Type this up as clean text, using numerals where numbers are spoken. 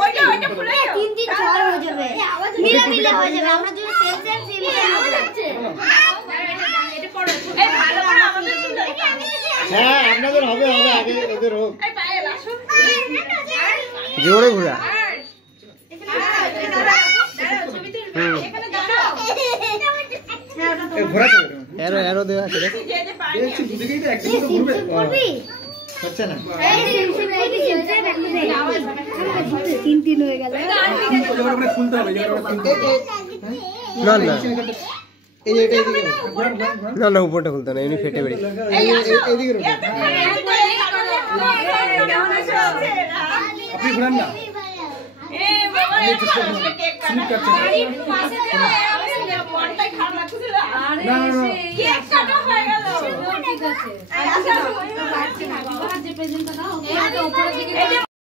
ওইটা খুলে তিন তিন ছয় হয়ে যাবে মিলে মিলে হয়ে যাবে আমরা যদি সেম আওয়াজ হচ্ছে এটা পড়ো এই ভালো করে আমাদের হ্যাঁ আপনাদের হবে হবে আগে ওদের হোক এই পায়ে আসুন জোরে ঘোরা ছবি তুল এখানে দাঁড়াও এই ঘোরা এরো এরো দেওয়া আছে দেখছি দুদিকেই তো একদিকে ঘুরবে করবি হচ্ছে না এই সিম আওয়াজ তিন তিন হয়ে গেল ওটা খুলতে হবে না না এই যে এইদিকে না না উপরটা খুলতে না এমনি ফেটে বেরিয়ে এইদিকে কেমন আছো আপনি ঘুরান না এ বাবা কেক কাটা আরে পাশে দাও মনটাই খারাপ লাগছিল আরে কেক কাটা হয়ে গেল ঠিক আছে আচ্ছা বাচ্চা না বাবা যে প্রেজেন্টটা দাও ওটা উপরের দিকে